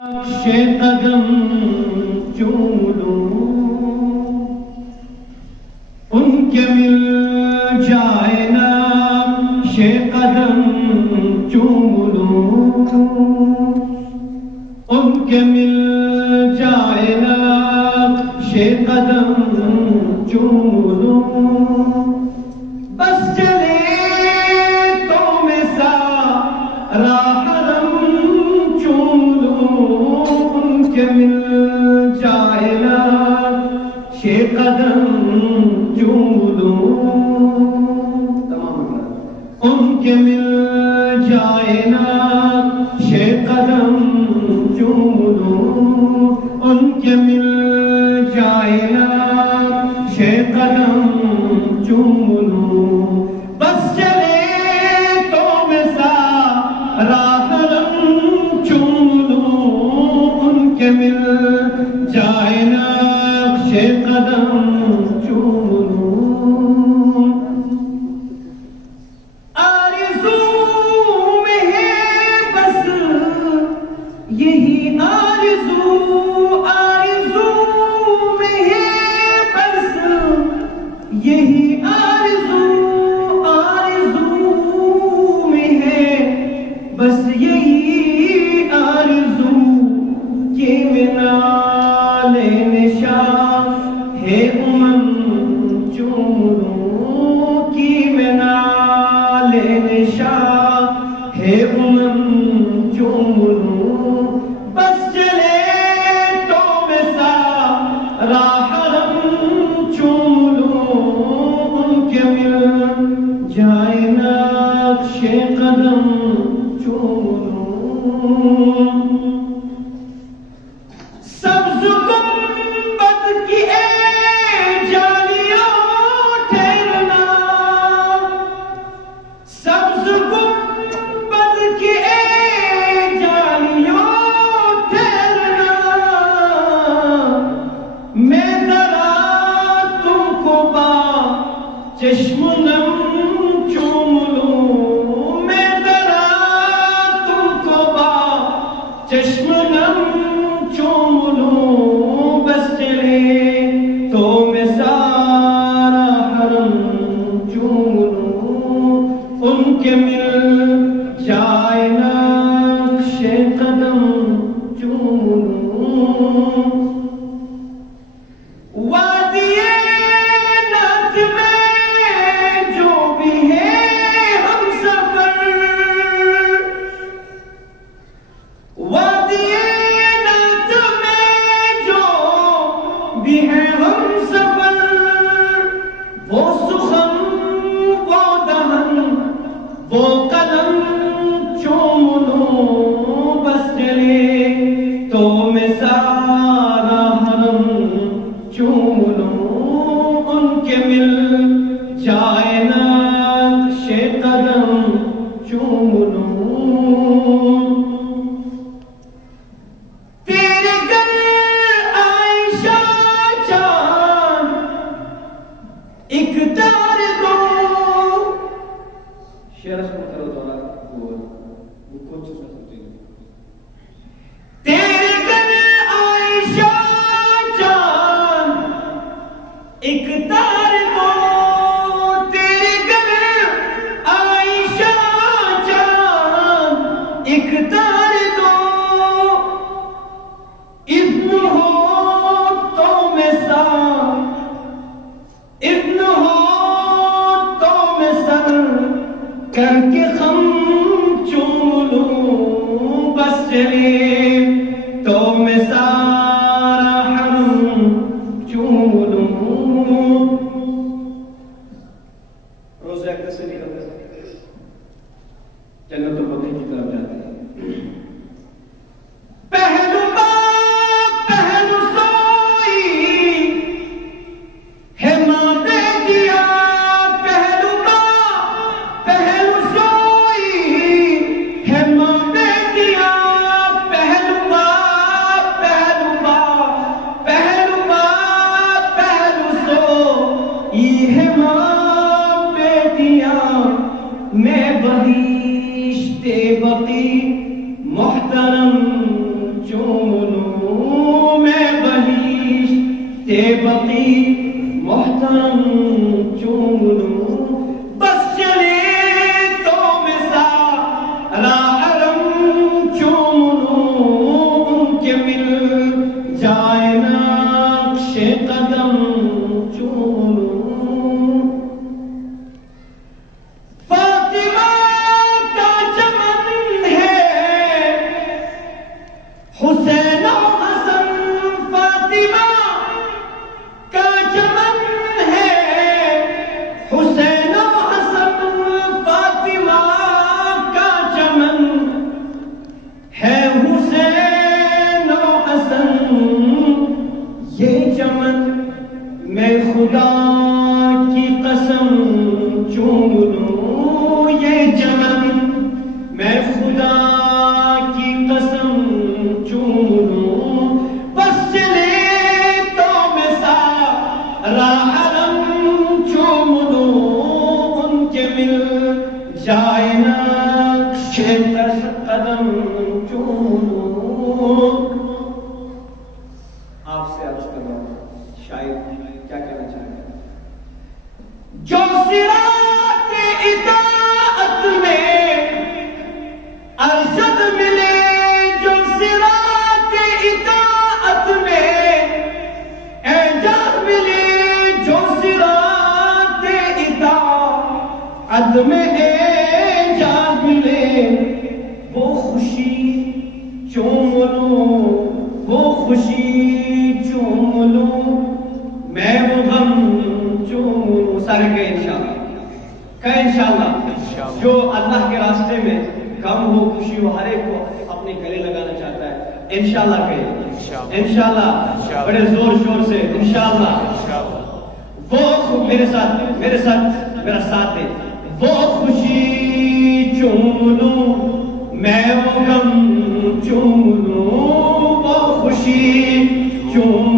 قدم چوم لوں ان کے مل جائے نا قدم چوم لوں ان کے مل جائے نا قدم چوم لوں بس چلے تو میں سارا حرم چوم لوں ان کے مل جائے نا قدم چوم لوں ان کے مل جائے نا قدم چوم لوں ان کے مل جائے نا قدم چوم لوں بس چلے تو میں سارا حرم چوم لوں ان کے مل جائے نا قدم چوم لوں آرزو میں ہے بس یہی آرزو میں ہے بس یہی آرزو میں ہے بس یہی آرزو کہ میں نال نشاں ہے چوم لوں کہ میں نال نشاں ہے چوم لوں بس چلے تو میں سارا حرم چوم لوں ان کے مل جائے نقش قدم چوم لوں سبز گنبد کی اے جالیوں ٹھہرنا سبز گنبد کی اے جالیوں ٹھہرنا میں ذرا تم کو با چشم نم چوم لوں میں ذرا تم کو با چشم نم چوم لوں بس چلے تو میں سارا حرم چوم لوں ان کے مل جائے نقش قدم چوم لوں وادی نعت میں جو بھی ہے ہم سفر وادی نعت میں جو بھی ہے ہم سفر وہ سخن وہ دہن وہ کہ بقی محترم چوم لوں بس چلے تو میں سارا حرم چوم لوں ان کے مل جائے نقش قدم چوم لوں فاطمہ کا چمن ہے حسین و حسن فاطمہ کا چمن ہے حسین و حسن فاطمہ کا چمن ہے حسین و حسن یہ چمن میں خدا کی قسم چوم لوں یہ چمن میں خدا کی قسم چوم لوں بس چلے تو میں سارا حرم چوم لوں ان کے مل جائے نقش قدم چوم لوں آپ سے عرض کر رہا ہوں شاید کیا کہنا چاہتے ہیں جو صراط اطاعت میں ارشد ملے جو صراط اطاعت میں اعجاز ملے جو صراط اطاعت میں اعجاز ملے وہ خوشی چوم لوں وہ خوشی چوم لوں میں وہ غم چوم لوں سارے کہ انشاءاللہ جو اللہ کے راستے میں غم ہو خوشی ہو ہر ایک کو اپنے گلے لگانا چاہتا ہے انشاءاللہ کہیں انشاءاللہ بڑے زور شور سے انشاءاللہ وہ میرے ساتھ میرا ساتھ ہے وہ خوشی چوم لوں میں وہ غم چوم لوں وہ خوشی چوم